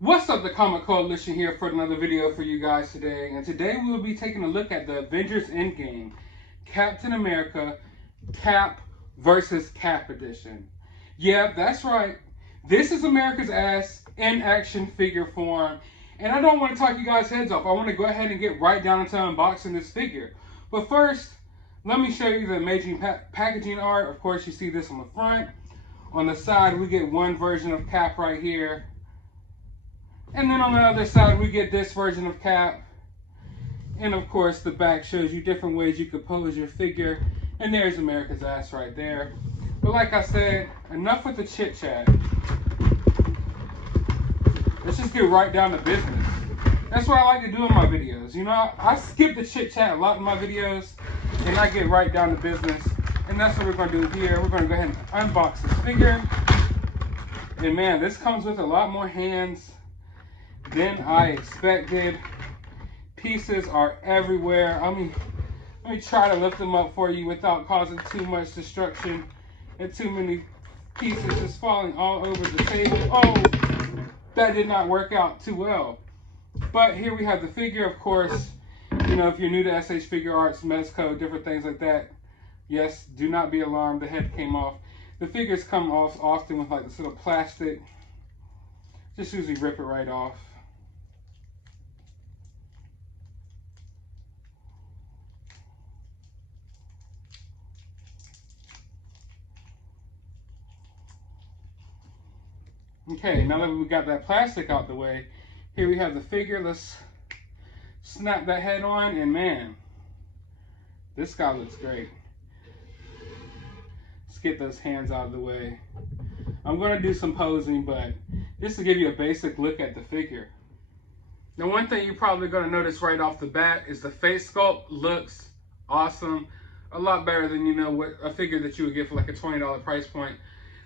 What's up, the Comic Coalition here for another video for you guys today. And today we'll be taking a look at the Avengers Endgame, Captain America, Cap versus Cap edition. Yeah, that's right. This is America's ass in action figure form. And I don't want to talk you guys' heads off. I want to go ahead and get right down into unboxing this figure. But first, let me show you the amazing packaging art. Of course, you see this on the front. On the side, we get one version of Cap right here. And then on the other side, we get this version of Cap. And of course, the back shows you different ways you could pose your figure. And there's America's ass right there. But like I said, enough with the chit chat. Let's just get right down to business. That's what I like to do in my videos. You know, I skip the chit chat a lot in my videos, and I get right down to business. And that's what we're going to do here. We're going to go ahead and unbox this figure. And man, this comes with a lot more hands than I expected. Pieces are everywhere. Let me try to lift them up for you without causing too much destruction and too many pieces just falling all over the table. Oh, that did not work out too well. But here we have the figure, of course. You know, if you're new to SH Figuarts, Mezco, different things like that, yes, do not be alarmed. The head came off. The figures come off often with like this little plastic. Just usually rip it right off. Okay, now that we got that plastic out the way, here we have the figure. Let's snap that head on, and man, this guy looks great. Let's get those hands out of the way. I'm going to do some posing, but just to give you a basic look at the figure. Now, one thing you're probably going to notice right off the bat is the face sculpt looks awesome. A lot better than, you know, what a figure that you would get for like a $20 price point,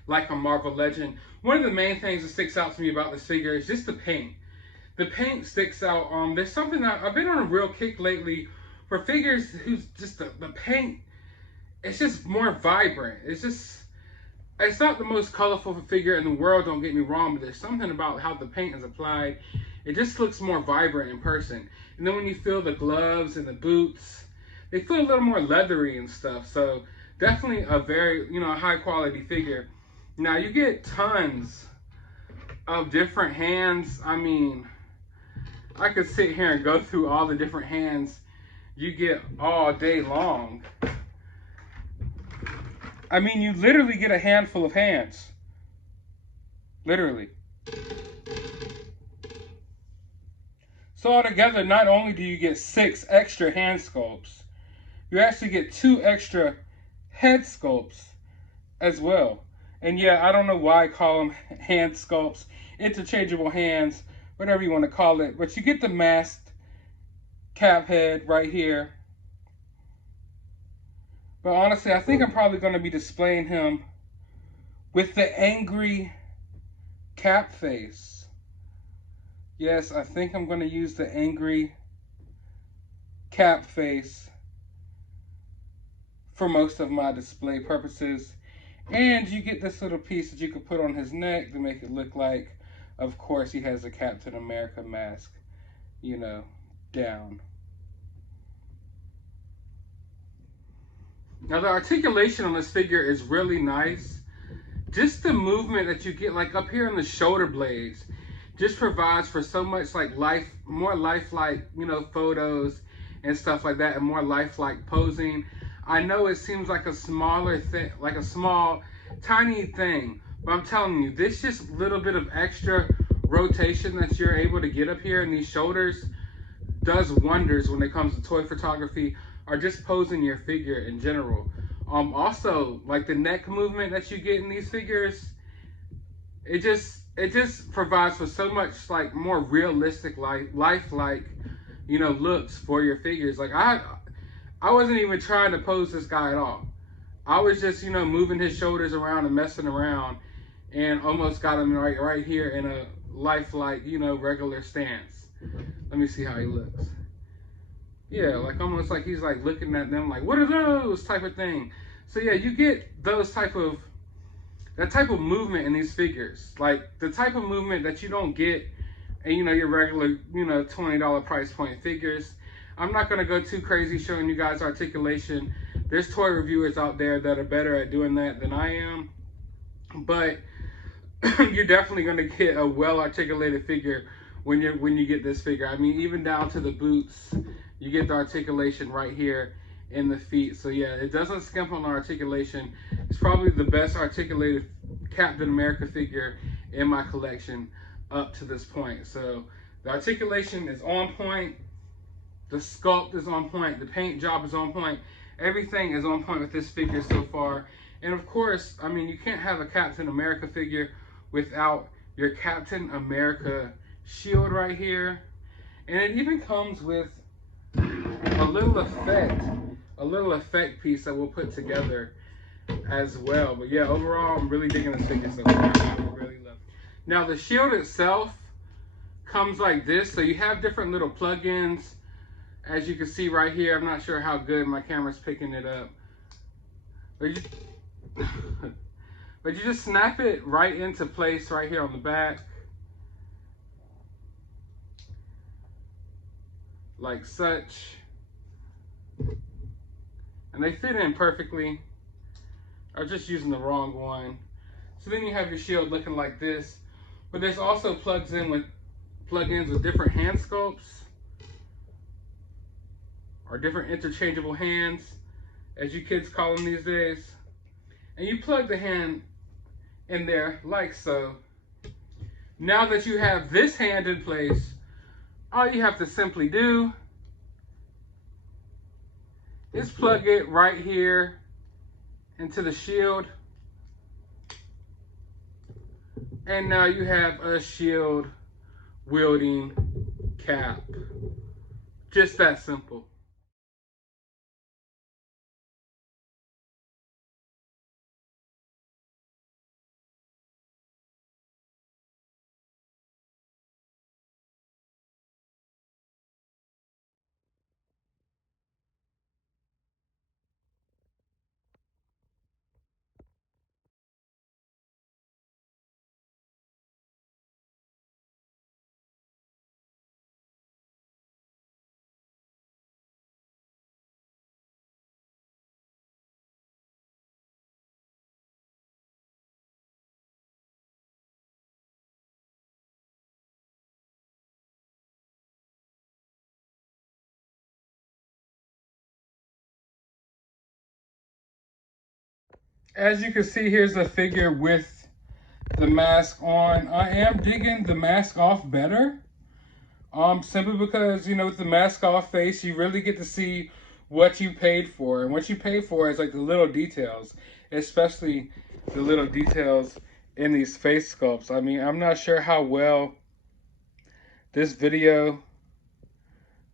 like a Marvel Legend. One of the main things that sticks out to me about this figure is just the paint. The paint sticks out. There's something that I've been on a real kick lately for figures who's just the paint. It's just more vibrant. It's not the most colorful figure in the world, don't get me wrong, but there's something about how the paint is applied. It just looks more vibrant in person. And then when you feel the gloves and the boots, they feel a little more leathery and stuff. So definitely a very, you know, high quality figure. Now you get tons of different hands. I mean, I could sit here and go through all the different hands you get all day long. I mean, you literally get a handful of hands. Literally. So altogether, not only do you get 6 extra hand sculpts, you actually get 2 extra head sculpts as well. And yeah, I don't know why I call them hand sculpts, interchangeable hands, whatever you want to call it. But you get the masked Cap head right here. But honestly, I think I'm probably going to be displaying him with the angry Cap face. Yes, I think I'm going to use the angry Cap face for most of my display purposes. And you get this little piece that you can put on his neck to make it look like, of course, he has a Captain America mask, you know, down. Now, the articulation on this figure is really nice. Just the movement that you get, like up here in the shoulder blades, just provides for so much like more lifelike, you know, photos and stuff like that, and more lifelike posing. I know it seems like a smaller thing, like a small, tiny thing, but I'm telling you, this just little bit of extra rotation that you're able to get up here in these shoulders does wonders when it comes to toy photography or just posing your figure in general. Also, like the neck movement that you get in these figures, it just provides for so much like more realistic, lifelike, you know, looks for your figures. Like I wasn't even trying to pose this guy at all. I was just, you know, moving his shoulders around and messing around, and almost got him right here in a lifelike, you know, regular stance. Let me see how he looks. Yeah, like almost like he's like looking at them like, what are those, type of thing. So yeah, you get those that type of movement in these figures. Like the type of movement that you don't get and you know, your regular, you know, $20 price point figures. I'm not going to go too crazy showing you guys articulation. There's toy reviewers out there that are better at doing that than I am, but you're definitely going to get a well articulated figure when you get this figure. I mean, even down to the boots, you get the articulation right here in the feet. So yeah, it doesn't skimp on the articulation. It's probably the best articulated Captain America figure in my collection up to this point. So the articulation is on point, the sculpt is on point, the paint job is on point, everything is on point with this figure so far. And of course, I mean, you can't have a Captain America figure without your Captain America shield right here. And it even comes with a little effect piece that we'll put together as well. But yeah, overall, I'm really digging this figure so far. I really love it. Now the shield itself comes like this. So you have different little plug-ins, as you can see right here. I'm not sure how good my camera's picking it up. But you just snap it right into place right here on the back. Like such. And they fit in perfectly. I was just using the wrong one. So then you have your shield looking like this. But there's also plug-ins with different hand sculpts, or different interchangeable hands, as you kids call them these days. And you plug the hand in there like so. Now that you have this hand in place, all you have to simply do is plug it right here into the shield. And now you have a shield wielding Cap. Just that simple. As you can see, here's the figure with the mask on. I am digging the mask off better. Simply because, you know, with the mask off face, you really get to see what you paid for. And what you pay for is like the little details, especially the little details in these face sculpts. I mean, I'm not sure how well this video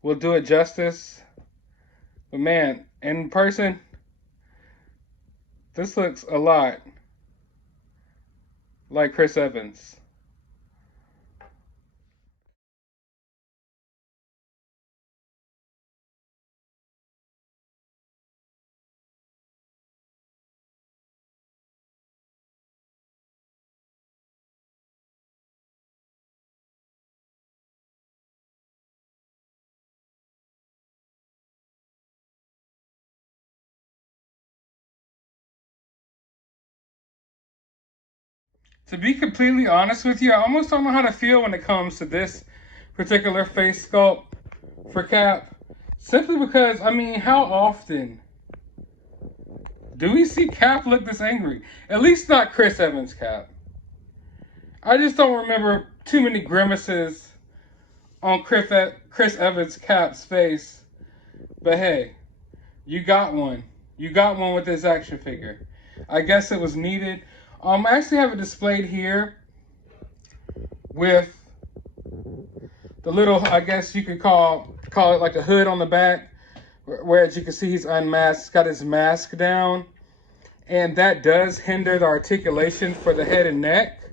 will do it justice. But man, in person, this looks a lot like Chris Evans. To be completely honest with you, I almost don't know how to feel when it comes to this particular face sculpt for Cap. Simply because, I mean, how often do we see Cap look this angry? At least not Chris Evans Cap. I just don't remember too many grimaces on Chris Evans Cap's face. But hey, you got one. You got one with this action figure. I guess it was needed. I actually have it displayed here with the little, I guess you could call it like a hood on the back, where as you can see he's unmasked, he's got his mask down, and that does hinder the articulation for the head and neck.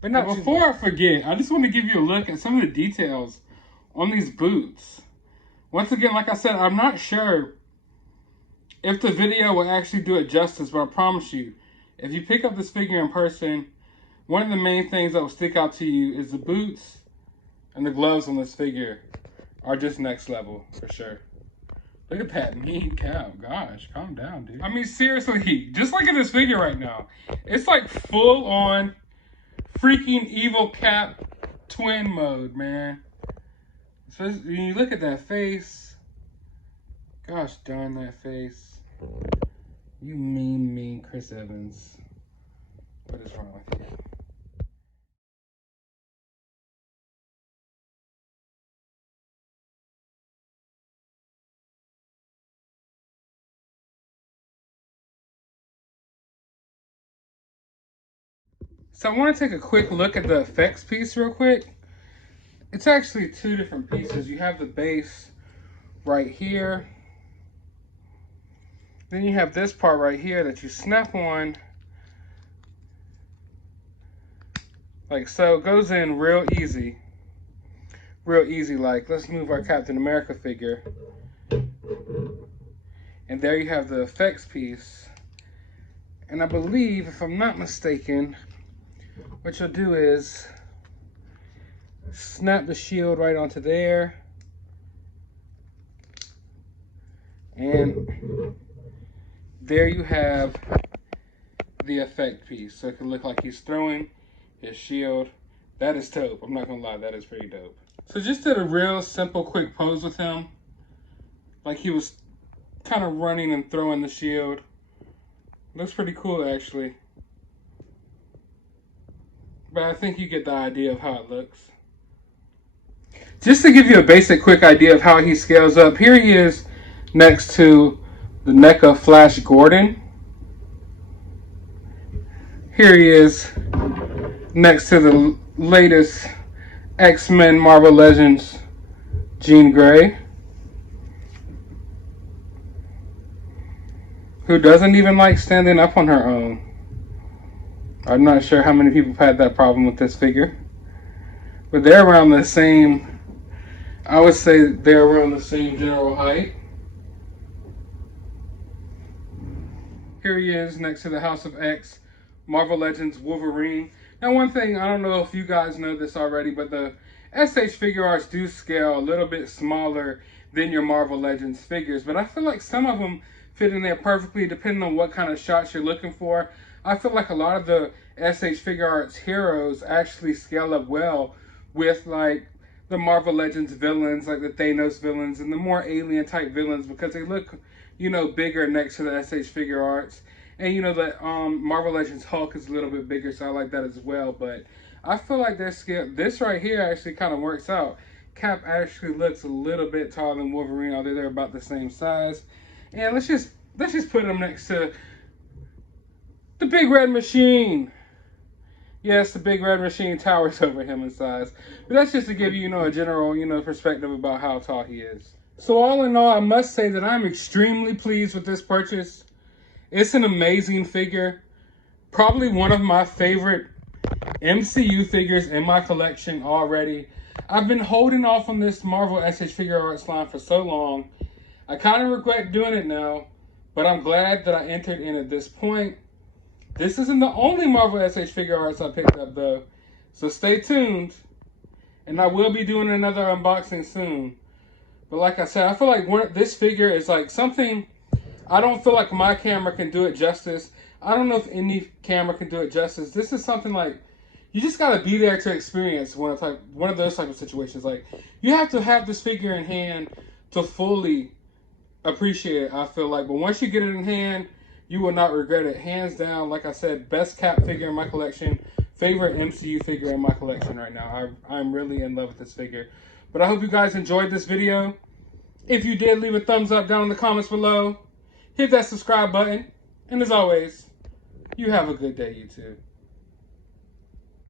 But now, before I forget, I just want to give you a look at some of the details on these boots. Once again, like I said, I'm not sure if the video will actually do it justice, but I promise you, if you pick up this figure in person, one of the main things that will stick out to you is the boots. And the gloves on this figure are just next level, for sure. Look at that mean cow. Gosh, calm down, dude. I mean, seriously, just look at this figure right now. It's like full on freaking evil Cap twin mode, man. So when you look at that face, gosh darn that face. You mean Chris Evans. What is wrong with you? So I want to take a quick look at the effects piece real quick. It's actually two different pieces. You have the base right here. Then you have this part right here that you snap on. Like so. It goes in real easy. Real easy. Like, let's move our Captain America figure. And there you have the effects piece. And I believe, if I'm not mistaken, what you'll do is snap the shield right onto there. And there you have the effect piece. So it can look like he's throwing his shield. That is dope. I'm not gonna lie, that is pretty dope. So just did a real simple quick pose with him. Like he was kind of running and throwing the shield. Looks pretty cool actually. But I think you get the idea of how it looks. Just to give you a basic quick idea of how he scales up, here he is next to the NECA Flash Gordon. Here he is next to the latest X-Men Marvel Legends Jean Grey, who doesn't even like standing up on her own. I'm not sure how many people have had that problem with this figure. But they're around the same, I would say they're around the same general height. Here he is next to the House of X, Marvel Legends Wolverine. Now one thing, I don't know if you guys know this already, but the SH Figuarts do scale a little bit smaller than your Marvel Legends figures. But I feel like some of them fit in there perfectly depending on what kind of shots you're looking for. I feel like a lot of the SH Figuarts heroes actually scale up well with like the Marvel Legends villains, like the Thanos villains and the more alien type villains, because they look, you know, bigger next to the SH Figuarts. And you know, the Marvel Legends Hulk is a little bit bigger, so I like that as well. But I feel like their scale, this right here actually kind of works out. Cap actually looks a little bit taller than Wolverine, although they're about the same size. And let's just put them next to the Big Red Machine. Yes, the Big Red Machine towers over him in size. But that's just to give you, you know, a general, you know, perspective about how tall he is. So all in all, I must say that I'm extremely pleased with this purchase. It's an amazing figure. Probably one of my favorite MCU figures in my collection already. I've been holding off on this Marvel SH Figuarts line for so long. I kind of regret doing it now, but I'm glad that I entered in at this point. This isn't the only Marvel SH Figuarts I picked up though, so stay tuned. And I will be doing another unboxing soon. But like I said, I feel like this figure is like something, I don't feel like my camera can do it justice. I don't know if any camera can do it justice. This is something like, you just gotta be there to experience one of those type of situations. Like, you have to have this figure in hand to fully appreciate it, I feel like. But once you get it in hand, you will not regret it. Hands down, like I said, best Cap figure in my collection. Favorite MCU figure in my collection right now. I'm really in love with this figure. But I hope you guys enjoyed this video. If you did, leave a thumbs up down in the comments below. Hit that subscribe button. And as always, you have a good day, YouTube.